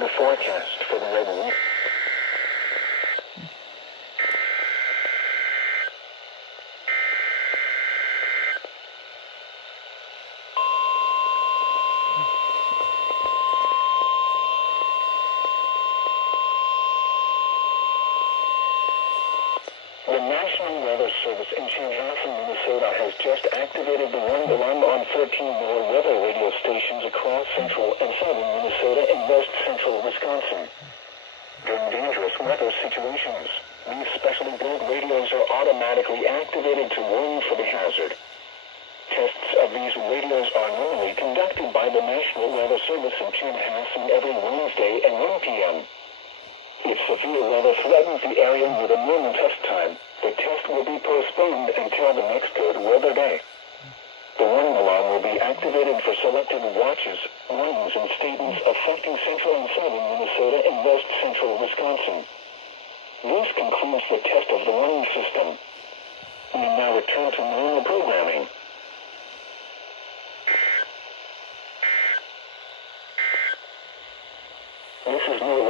the forecast for the weather. The National Weather Service in Chanhassen, Minnesota has just activated the warning alarm on 13 more weather radio stations across central and southern Minnesota and west central Wisconsin. During dangerous weather situations, these specially built radios are automatically activated to warn for the hazard. Tests of these radios are normally conducted by the National Weather Service in Chanhassen every Wednesday at 1 p.m. If severe weather threatens the area with a normal test time, the test will be postponed until the next good weather day. The warning alarm will be activated for selected watches, warnings, and statements affecting central and southern Minnesota and west central Wisconsin. This concludes the test of the warning system. We now return to normal programming. This is no